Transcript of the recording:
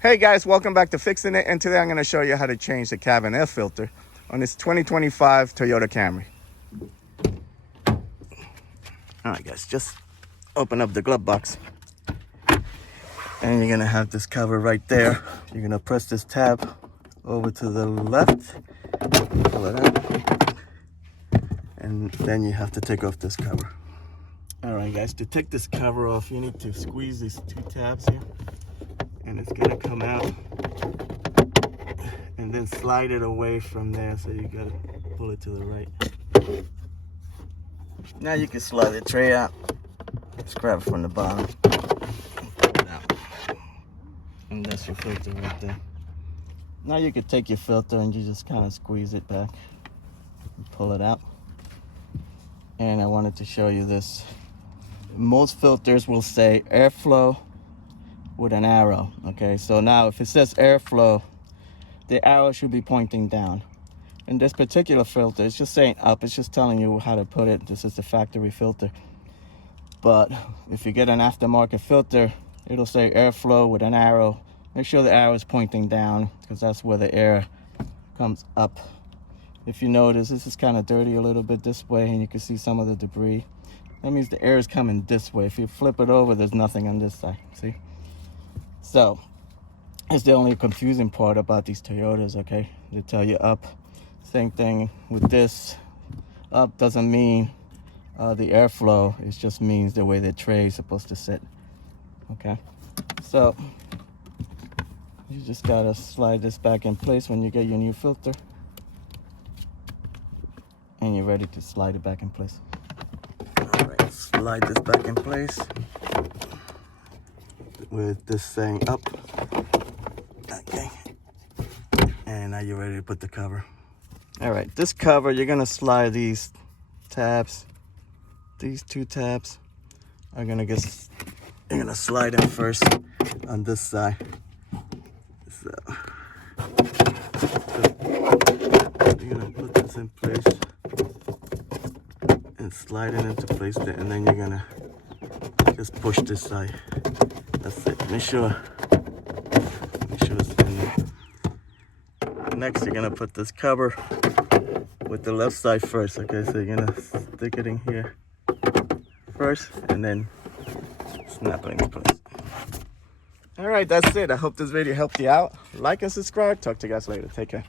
Hey guys, welcome back to Fixing It, and today I'm going to show you how to change the cabin air filter on this 2025 Toyota Camry. Alright guys, just open up the glove box and you're going to have this cover right there. You're going to press this tab over to the left, pull it out, and then you have to take off this cover. Alright guys, to take this cover off you need to squeeze these two tabs here, and it's going to come out, and then slide it away from there, so you got to pull it to the right. Now you can slide the tray out, just grab it from the bottom, pull it out, and that's your filter right there. Now you can take your filter and you just kind of squeeze it back and pull it out. And I wanted to show you this. Most filters will say airflow with an arrow. Okay, so now if it says airflow, the arrow should be pointing down. In this particular filter, it's just saying up. It's just telling you how to put it. This is the factory filter. But if you get an aftermarket filter, it'll say airflow with an arrow. Make sure the arrow is pointing down, because that's where the air comes up. If you notice, this is kind of dirty a little bit this way, and you can see some of the debris. That means the air is coming this way. If you flip it over, there's nothing on this side. See? So it's the only confusing part about these Toyotas. Okay, they tell you up. Same thing with this. Up doesn't mean the airflow. It just means the way the tray is supposed to sit. Okay, so you just gotta slide this back in place when you get your new filter, and you're ready to slide it back in place. All right, slide this back in place with this saying up. Okay, and now you're ready to put the cover. All right, this cover, you're gonna slide these tabs. These two tabs are you're gonna slide them first on this side. So you're gonna put this in place and slide it into place there, and then you're gonna just push this side. That's it. Make sure it's in there. Next, you're gonna put this cover with the left side first. Okay, so you're gonna stick it in here first and then snap it into place. All right, that's it. I hope this video helped you out. Like and subscribe. Talk to you guys later. Take care.